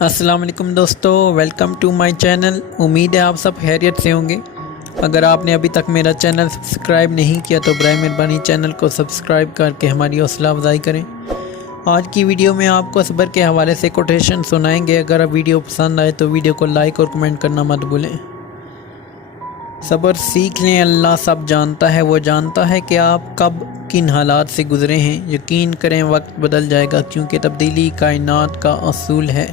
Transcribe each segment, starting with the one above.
السلام علیکم دوستو، ویلکم ٹو مائی چینل۔ امید ہے آپ سب خیریت سے ہوں گے۔ اگر آپ نے ابھی تک میرا چینل سبسکرائب نہیں کیا تو برائے مہربانی چینل کو سبسکرائب کر کے ہماری حوصلہ افزائی کریں۔ آج کی ویڈیو میں آپ کو صبر کے حوالے سے کوٹیشن سنائیں گے۔ اگر ویڈیو پسند آئے تو ویڈیو کو لائک اور کمنٹ کرنا مت بھولیں۔ صبر سیکھ لیں، اللہ سب جانتا ہے۔ وہ جانتا ہے کہ آپ کب کن حالات سے گزرے ہیں۔ یقین کریں وقت بدل جائے گا، کیونکہ تبدیلی کائنات کا اصول ہے۔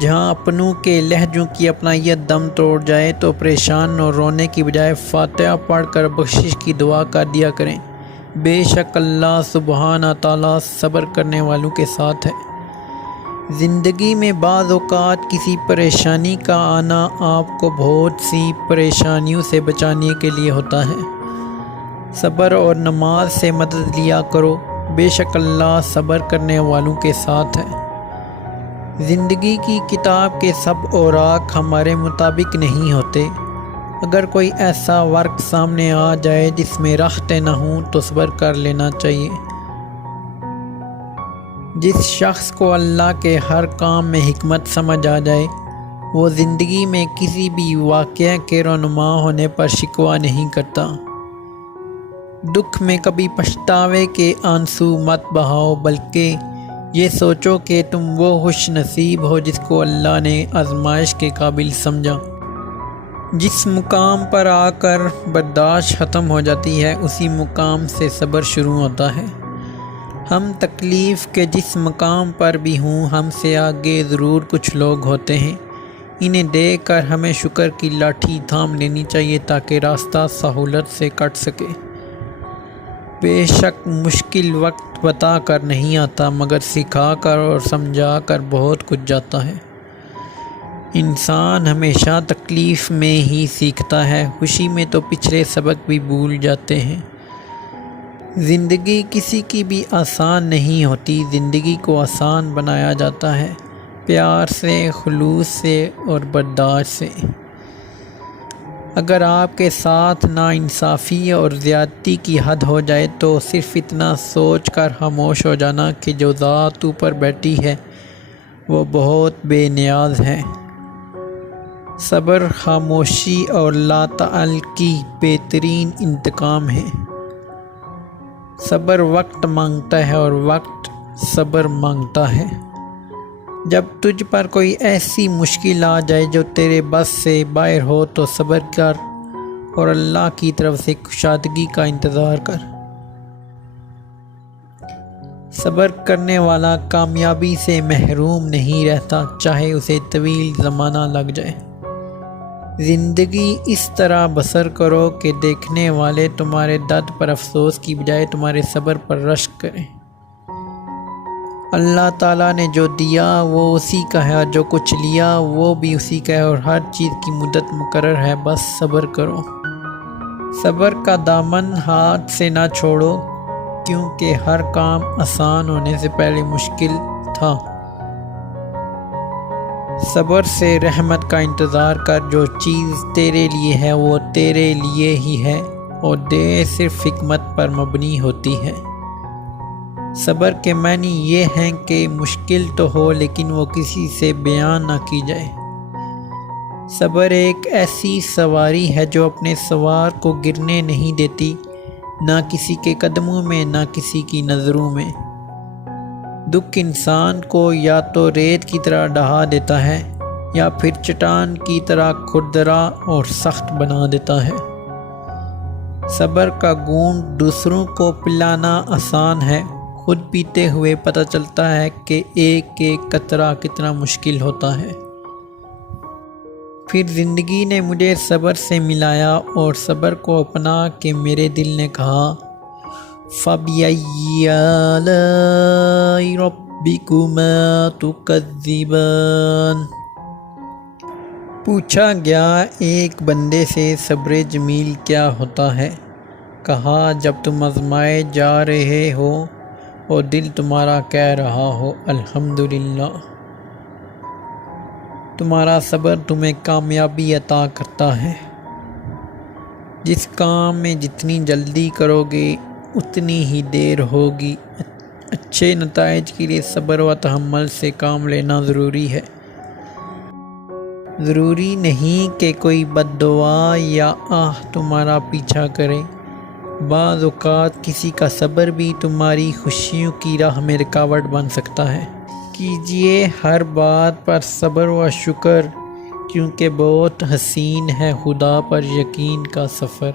جہاں اپنوں کے لہجوں کی اپنائیت دم توڑ جائے تو پریشان اور رونے کی بجائے فاتحہ پڑھ کر بخشش کی دعا کر دیا کریں۔ بے شک اللہ سبحانہ تعالیٰ صبر کرنے والوں کے ساتھ ہے۔ زندگی میں بعض اوقات کسی پریشانی کا آنا آپ کو بہت سی پریشانیوں سے بچانے کے لیے ہوتا ہے۔ صبر اور نماز سے مدد لیا کرو، بے شک اللہ صبر کرنے والوں کے ساتھ ہے۔ زندگی کی کتاب کے سب اوراق ہمارے مطابق نہیں ہوتے۔ اگر کوئی ایسا ورق سامنے آ جائے جس میں راحتیں نہ ہوں تو صبر کر لینا چاہیے۔ جس شخص کو اللہ کے ہر کام میں حکمت سمجھ آ جائے، وہ زندگی میں کسی بھی واقعہ کے رونما ہونے پر شکوہ نہیں کرتا۔ دکھ میں کبھی پچھتاوے کے آنسو مت بہاؤ، بلکہ یہ سوچو کہ تم وہ خوش نصیب ہو جس کو اللہ نے آزمائش کے قابل سمجھا۔ جس مقام پر آ کر برداشت ختم ہو جاتی ہے، اسی مقام سے صبر شروع ہوتا ہے۔ ہم تکلیف کے جس مقام پر بھی ہوں، ہم سے آگے ضرور کچھ لوگ ہوتے ہیں۔ انہیں دیکھ کر ہمیں شکر کی لاٹھی تھام لینی چاہیے تاکہ راستہ سہولت سے کٹ سکے۔ بے شک مشکل وقت بتا کر نہیں آتا، مگر سکھا کر اور سمجھا کر بہت کچھ جاتا ہے۔ انسان ہمیشہ تکلیف میں ہی سیکھتا ہے، خوشی میں تو پچھلے سبق بھی بھول جاتے ہیں۔ زندگی کسی کی بھی آسان نہیں ہوتی، زندگی کو آسان بنایا جاتا ہے پیار سے، خلوص سے اور برداشت سے۔ اگر آپ کے ساتھ ناانصافی اور زیادتی کی حد ہو جائے تو صرف اتنا سوچ کر خاموش ہو جانا کہ جو ذات اوپر بیٹھی ہے وہ بہت بے نیاز ہے۔ صبر خاموشی اور لا تعلق کی بہترین انتقام ہے۔ صبر وقت مانگتا ہے اور وقت صبر مانگتا ہے۔ جب تجھ پر کوئی ایسی مشکل آ جائے جو تیرے بس سے باہر ہو تو صبر کر اور اللہ کی طرف سے کشادگی کا انتظار کر۔ صبر کرنے والا کامیابی سے محروم نہیں رہتا، چاہے اسے طویل زمانہ لگ جائے۔ زندگی اس طرح بسر کرو کہ دیکھنے والے تمہارے درد پر افسوس کی بجائے تمہارے صبر پر رشک کریں۔ اللہ تعالیٰ نے جو دیا وہ اسی کا ہے، اور جو کچھ لیا وہ بھی اسی کا ہے، اور ہر چیز کی مدت مقرر ہے، بس صبر کرو۔ صبر کا دامن ہاتھ سے نہ چھوڑو، کیونکہ ہر کام آسان ہونے سے پہلے مشکل تھا۔ صبر سے رحمت کا انتظار کر، جو چیز تیرے لیے ہے وہ تیرے لیے ہی ہے، اور دیر صرف حکمت پر مبنی ہوتی ہے۔ صبر کے معنی یہ ہیں کہ مشکل تو ہو لیکن وہ کسی سے بیان نہ کی جائے۔ صبر ایک ایسی سواری ہے جو اپنے سوار کو گرنے نہیں دیتی، نہ کسی کے قدموں میں نہ کسی کی نظروں میں۔ دکھ انسان کو یا تو ریت کی طرح ڈھا دیتا ہے یا پھر چٹان کی طرح کھردرا اور سخت بنا دیتا ہے۔ صبر کا گھونٹ دوسروں کو پلانا آسان ہے، خود پیتے ہوئے پتہ چلتا ہے کہ ایک ایک قطرہ کتنا مشکل ہوتا ہے۔ پھر زندگی نے مجھے صبر سے ملایا اور صبر کو اپنا کے میرے دل نے کہا فَبِأَيِّ آلَاءِ رَبِّكُمَا تُكَذِّبَانِ۔ پوچھا گیا ایک بندے سے صبر جمیل کیا ہوتا ہے؟ کہا جب تم آزمائے جا رہے ہو اور دل تمہارا کہہ رہا ہو الحمدللہ۔ تمہارا صبر تمہیں کامیابی عطا کرتا ہے۔ جس کام میں جتنی جلدی کرو گے اتنی ہی دیر ہوگی، اچھے نتائج کے لیے صبر و تحمل سے کام لینا ضروری ہے۔ ضروری نہیں کہ کوئی بد دعا یا آہ تمہارا پیچھا کرے، بعض اوقات کسی کا صبر بھی تمہاری خوشیوں کی راہ میں رکاوٹ بن سکتا ہے۔ کیجئے ہر بات پر صبر و شکر، کیونکہ بہت حسین ہے خدا پر یقین کا سفر۔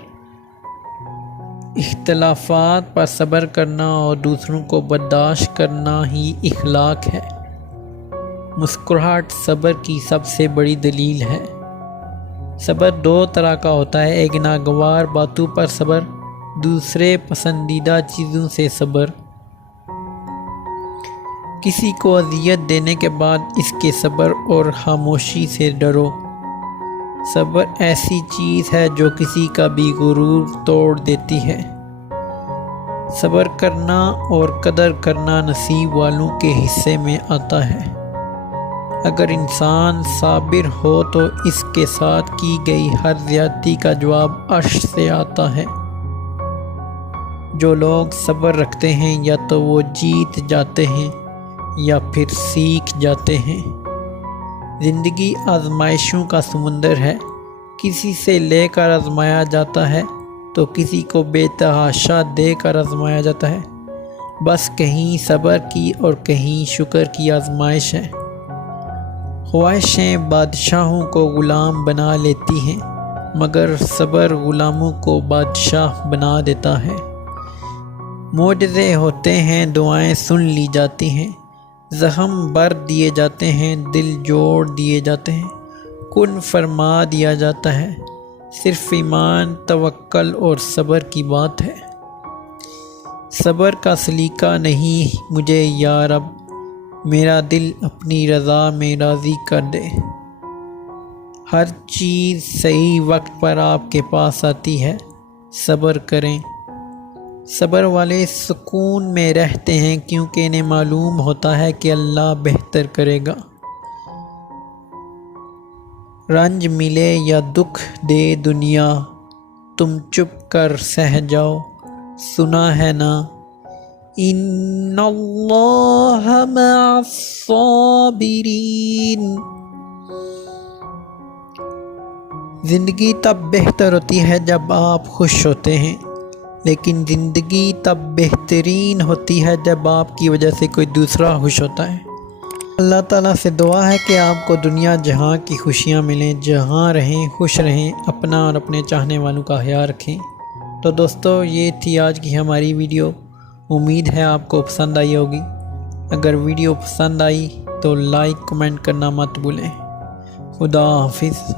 اختلافات پر صبر کرنا اور دوسروں کو برداشت کرنا ہی اخلاق ہے۔ مسکراہٹ صبر کی سب سے بڑی دلیل ہے۔ صبر دو طرح کا ہوتا ہے، ایک ناگوار باتوں پر صبر، دوسرے پسندیدہ چیزوں سے صبر۔ کسی کو اذیت دینے کے بعد اس کے صبر اور خاموشی سے ڈرو۔ صبر ایسی چیز ہے جو کسی کا بھی غرور توڑ دیتی ہے۔ صبر کرنا اور قدر کرنا نصیب والوں کے حصے میں آتا ہے۔ اگر انسان صابر ہو تو اس کے ساتھ کی گئی ہر زیادتی کا جواب عرش سے آتا ہے۔ جو لوگ صبر رکھتے ہیں یا تو وہ جیت جاتے ہیں یا پھر سیکھ جاتے ہیں۔ زندگی آزمائشوں کا سمندر ہے، کسی سے لے کر آزمایا جاتا ہے تو کسی کو بے تحاشا دے کر آزمایا جاتا ہے۔ بس کہیں صبر کی اور کہیں شکر کی آزمائش ہے۔ خواہشیں بادشاہوں کو غلام بنا لیتی ہیں، مگر صبر غلاموں کو بادشاہ بنا دیتا ہے۔ معجزے ہوتے ہیں، دعائیں سن لی جاتی ہیں، زخم بھر دیے جاتے ہیں، دل جوڑ دیے جاتے ہیں، کن فرما دیا جاتا ہے۔ صرف ایمان، توکل اور صبر کی بات ہے۔ صبر کا سلیقہ نہیں مجھے یا رب، میرا دل اپنی رضا میں راضی کر دے۔ ہر چیز صحیح وقت پر آپ کے پاس آتی ہے، صبر کریں۔ صبر والے سکون میں رہتے ہیں کیونکہ انہیں معلوم ہوتا ہے کہ اللہ بہتر کرے گا۔ رنج ملے یا دکھ دے دنیا، تم چپ کر سہ جاؤ، سنا ہے نا، ان اللہ مع الصابرین۔ زندگی تب بہتر ہوتی ہے جب آپ خوش ہوتے ہیں، لیکن زندگی تب بہترین ہوتی ہے جب آپ کی وجہ سے کوئی دوسرا خوش ہوتا ہے۔ اللہ تعالیٰ سے دعا ہے کہ آپ کو دنیا جہاں کی خوشیاں ملیں، جہاں رہیں خوش رہیں، اپنا اور اپنے چاہنے والوں کا خیال رکھیں۔ تو دوستو، یہ تھی آج کی ہماری ویڈیو، امید ہے آپ کو پسند آئی ہوگی۔ اگر ویڈیو پسند آئی تو لائک کمنٹ کرنا مت بھولیں۔ خدا حافظ۔